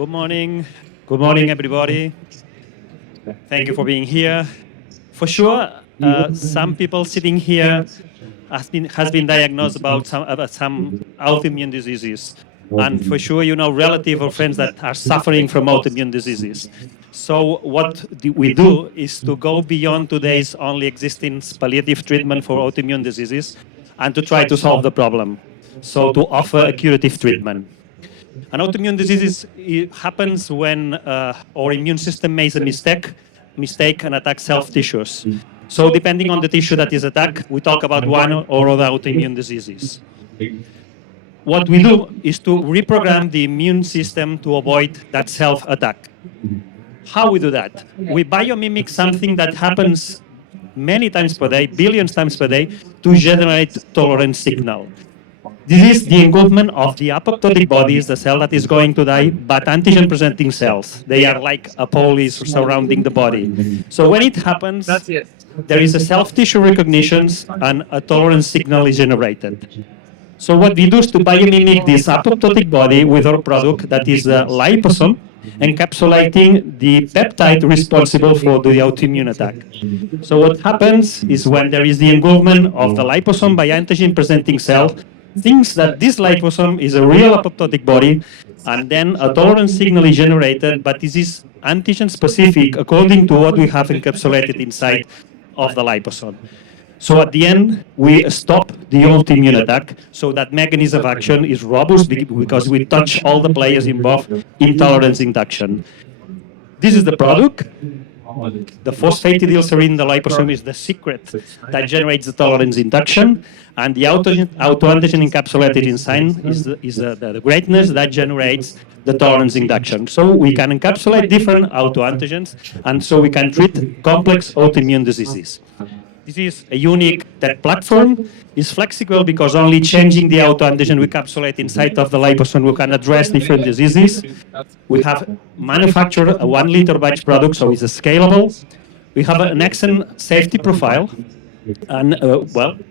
Good morning. Good morning, everybody. Thank you for being here. For sure, some people sitting here has been diagnosed about some autoimmune diseases, and for sure, you know relative or friends that are suffering from autoimmune diseases. So what we do is to go beyond today's only existing palliative treatment for autoimmune diseases, and to try to solve the problem. So to offer a curative treatment. An autoimmune disease happens when our immune system makes a mistake and attacks self-tissues. So depending on the tissue that is attacked, we talk about one or other autoimmune diseases. What we do is to reprogram the immune system to avoid that self-attack. How we do that? We biomimic something that happens many times per day, billions times per day, to generate tolerance signal. This is the engulfment of the apoptotic bodies, the cell that is going to die, but antigen-presenting cells. They are like a police surrounding the body. So when it happens, there is a self-tissue recognition and a tolerance signal is generated. So what we do is to biomimic this apoptotic body with our product that is the liposome, encapsulating the peptide responsible for the autoimmune attack. So what happens is when there is the engulfment of the liposome by antigen-presenting cell, thinks that this liposome is a real apoptotic body, and then a tolerance signal is generated, but this is antigen-specific according to what we have encapsulated inside of the liposome. So at the end, we stop the autoimmune attack, so that mechanism of action is robust because we touch all the players involved in tolerance induction. This is the product. The phosphatidylserine, the liposome, is the secret that generates the tolerance induction, and the autoantigen encapsulated inside is the greatness that generates the tolerance induction. So we can encapsulate different autoantigens, and so we can treat complex autoimmune diseases. This is a unique tech platform. It's flexible because only changing the autoantigen we encapsulate inside of the liposome we can address different diseases. We have manufactured a 1 liter batch product, so it's scalable. We have an excellent safety profile, and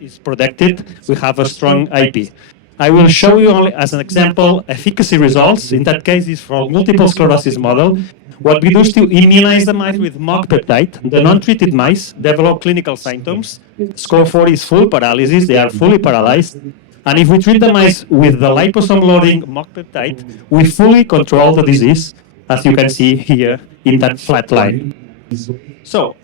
it's protected. We have a strong IP. I will show you only as an example efficacy results. In that case, it's for multiple sclerosis model. What we do is to immunize the mice with mock peptide. The non-treated mice develop clinical symptoms. Score 4 is full paralysis. They are fully paralyzed. And if we treat the mice with the liposome-loading mock peptide, we fully control the disease, as you can see here in that flat line. So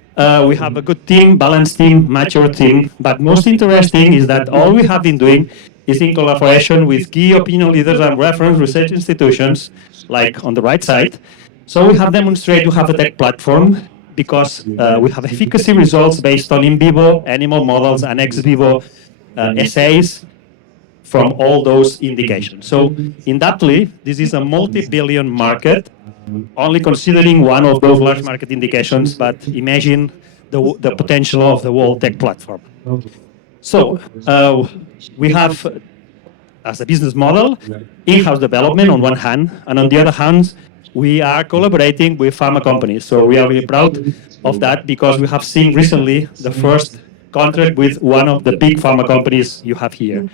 we have a good team, balanced team, mature team. But most interesting is that all we have been doing is in collaboration with key opinion leaders and reference research institutions, like on the right side. So we have demonstrated we have a tech platform because we have efficacy results based on in vivo animal models and ex vivo assays from all those indications. So in that way, this is a multi-billion market, only considering one of those large market indications, but imagine the potential of the whole tech platform. So we have, as a business model, in-house development on one hand, and on the other hand, we are collaborating with pharma companies. So we are really proud of that because we have seen recently the first contract with one of the big pharma companies you have here.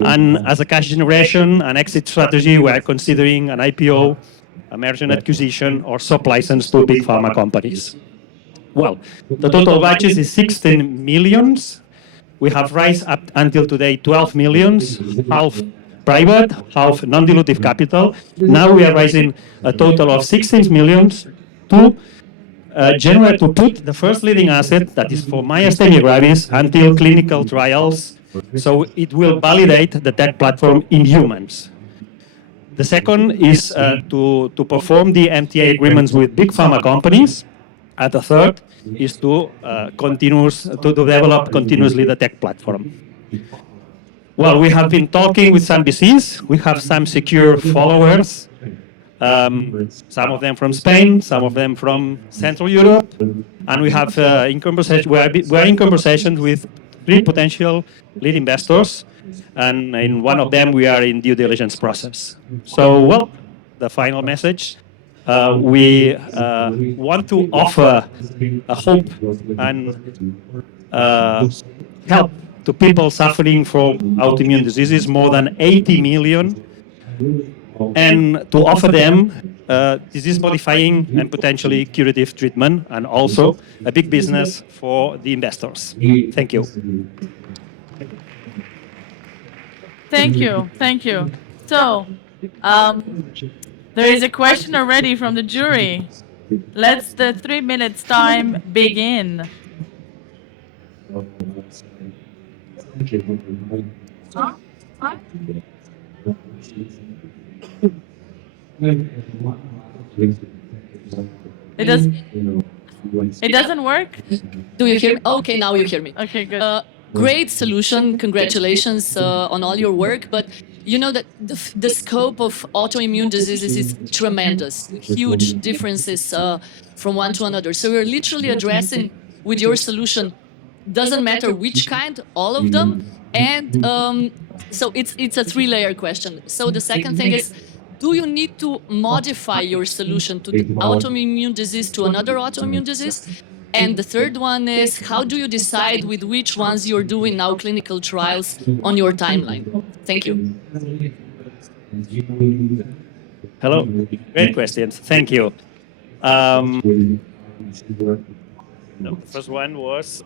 And as a cash generation and exit strategy, we are considering an IPO, a merger and acquisition, or sub-license to big pharma companies. Well, the total budget is 16 millions. We have raised up until today 12 millions, half private, half non-dilutive capital. Now we are raising a total of 16 millions to put the first leading asset, that is for myasthenia gravis, until clinical trials. So it will validate the tech platform in humans. The second is to perform the MTA agreements with big pharma companies. And the third is to develop continuously the tech platform. Well, we have been talking with some VCs. We have some secure followers, some of them from Spain, some of them from Central Europe, and we have we are in conversations with 3 potential lead investors, and in one of them we are in due diligence process. So, well, the final message. We want to offer a hope and help to people suffering from autoimmune diseases, more than 80 million and to offer them disease-modifying and potentially curative treatment, and also a big business for the investors. Thank you. Thank you. Thank you. So, there is a question already from the jury. Let's the 3 minutes time begin. It does. It doesn't work. Do you hear me? Okay, now you hear me. Okay, good. Great solution. Congratulations on all your work. But you know that the scope of autoimmune diseases is tremendous. Huge differences from one to another. So we're literally addressing with your solution, doesn't matter which kind, all of them. And so it's a three-layer question. So the second thing is, do you need to modify your solution to the autoimmune disease to another autoimmune disease? And the third one is, how do you decide with which ones you're doing now clinical trials on your timeline? Thank you. Hello. Great questions. Thank you. The first one was...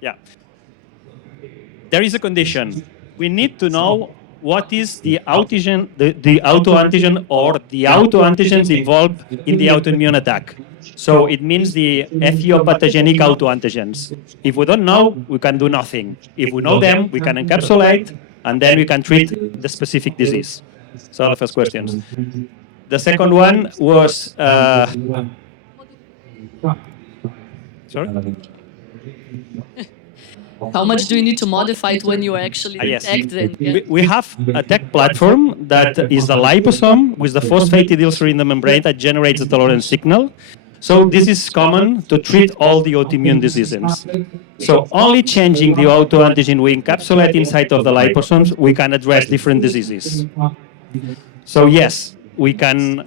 yeah. There is a condition. We need to know what is the autoantigen, the autoantigen or the autoantigens involved in the autoimmune attack. So it means the ethiopathogenic autoantigens. If we don't know, we can do nothing. If we know them, we can encapsulate, and then we can treat the specific disease. So the first question. The second one was... sorry? How much do you need to modify it when you actually detect it? Yeah. We have a tech platform that is a liposome with the phosphatidylserine in the membrane that generates a tolerance signal. So this is common to treat all the autoimmune diseases. So only changing the autoantigen we encapsulate inside of the liposomes, we can address different diseases. So yes, we can,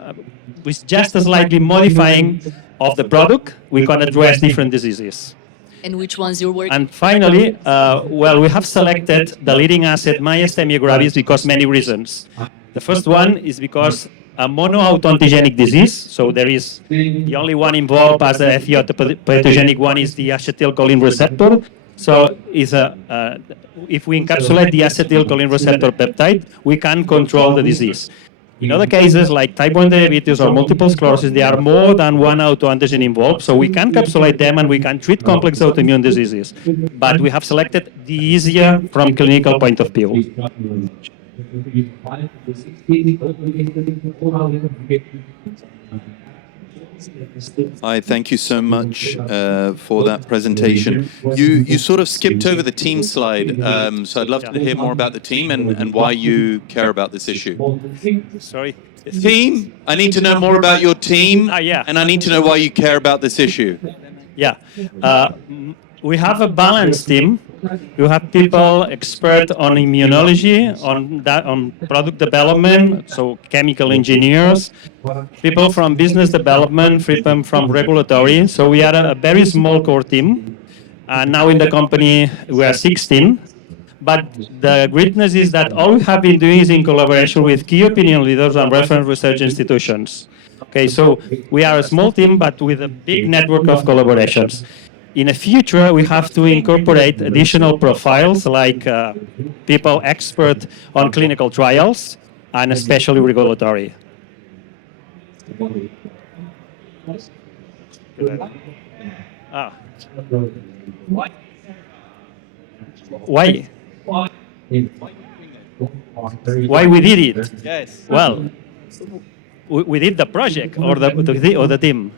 with just a slightly modifying of the product, we can address different diseases. And which ones you're working on? And finally, well, we have selected the leading asset, myasthenia gravis, because many reasons. The first one is because a monoautoantigenic disease, so there is the only one involved as the ethiopathogenic one is the acetylcholine receptor. So if we encapsulate the acetylcholine receptor peptide, we can control the disease. In other cases, like type 1 diabetes or multiple sclerosis, there are more than one autoantigen involved, so we can encapsulate them and we can treat complex autoimmune diseases. But we have selected the easier from clinical point of view. Hi, thank you so much for that presentation. You sort of skipped over the team slide, so I'd love to hear more about the team and why you care about this issue. Sorry? Team? I need to know more about your team, yeah. and I need to know why you care about this issue. Yeah. We have a balanced team. You have people expert on immunology, on product development, so chemical engineers, people from business development, people from regulatory. So we are a very small core team. Now in the company, we are 16. But the greatness is that all we have been doing is in collaboration with key opinion leaders and reference research institutions. Okay, so we are a small team, but with a big network of collaborations. In the future, we have to incorporate additional profiles like people expert on clinical trials and especially regulatory. Why? Why we did it? Yes. Well, we did the project or the team.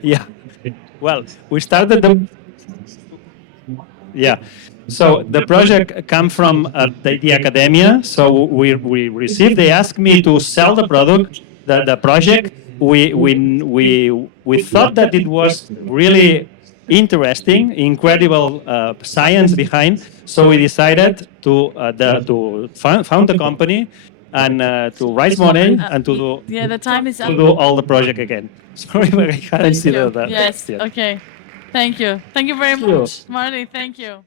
Yeah. Well, we started the... Yeah. So the project came from the academia. So we received, they asked me to sell the product, the project. We thought that it was really interesting, incredible science behind. So we decided to found the company and to raise money and to do, yeah, the time is up. to do all the project again. Sorry, but I hadn't seen that. Yes, Yeah. okay. Thank you. Thank you very much, Marty. Thank you.